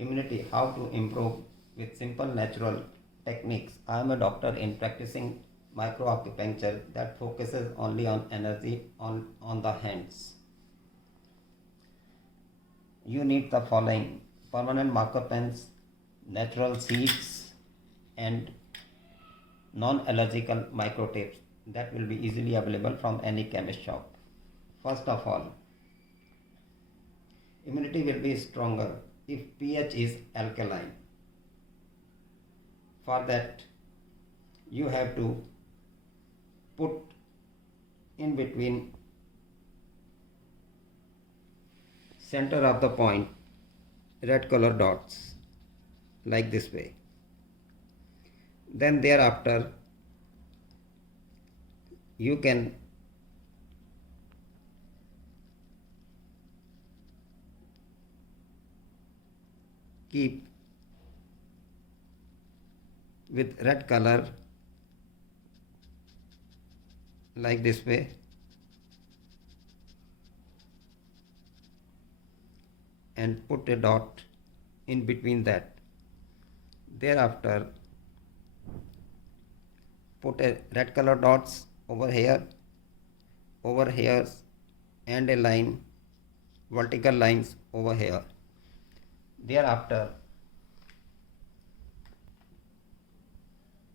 immunity, how to improve with simple natural techniques. I am a doctor in practicing microacupuncture that focuses only on energy on the hands. You need the following: permanent marker pens, natural seeds, and non-allergical microtips that will be easily available from any chemist shop. First of all, immunity will be stronger if pH is alkaline. For that, you have to put in between center of the point red color dots like this way. Then thereafter you can keep with red color like this way, and put a dot in between that. Thereafter put a red color dots over here, and a line, vertical lines over here. Thereafter,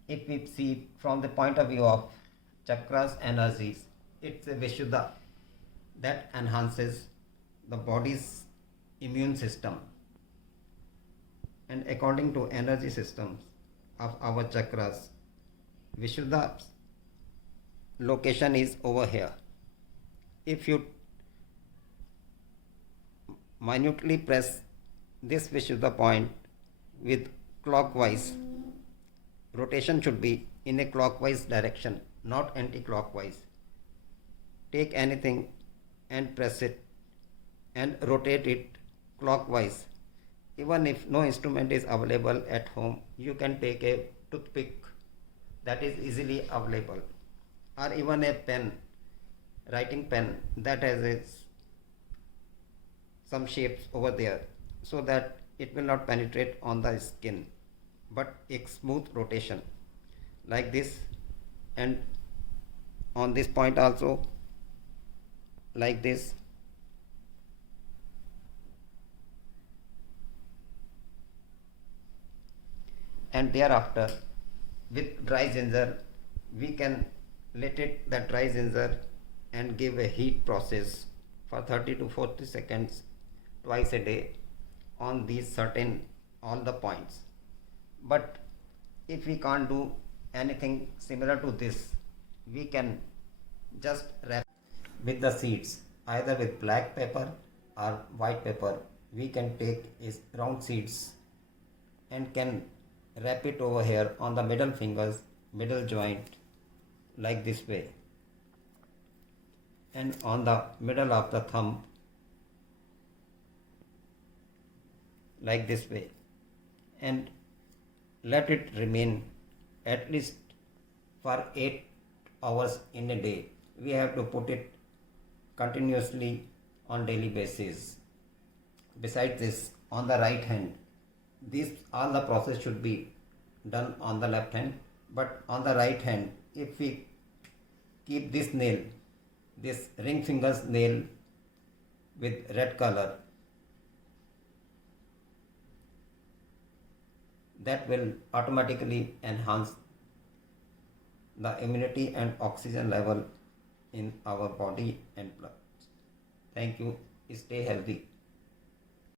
if we see from the point of view of chakras energies, it's a Vishuddha that enhances the body's immune system. And according to energy systems of our chakras, Vishuddha's location is over here. If you minutely press this Vishuddha point with clockwise, rotation should be in a clockwise direction, not anti-clockwise. Take anything and press it and rotate it clockwise. Even if no instrument is available at home, you can take a toothpick that is easily available, or even a pen, writing pen that has some shapes over there, so that it will not penetrate on the skin, but a smooth rotation like this, and on this point also like this. And thereafter, with dry ginger, we can let it the dry ginger and give a heat process for 30 to 40 seconds twice a day on these certain all the points. But if we can't do anything similar to this, we can just wrap with the seeds, either with black pepper or white pepper. We can take is round seeds and can wrap it over here on the middle fingers, middle joint, like this way, and on the middle of the thumb like this way, and let it remain at least for 8 hours in a day. We have to put it continuously on daily basis. Besides this, on the right hand, this all the process should be done on the left hand, but on the right hand, if we keep this nail, this ring finger's nail with red color, that will automatically enhance the immunity and oxygen level in our body and blood. Thank you. Stay healthy.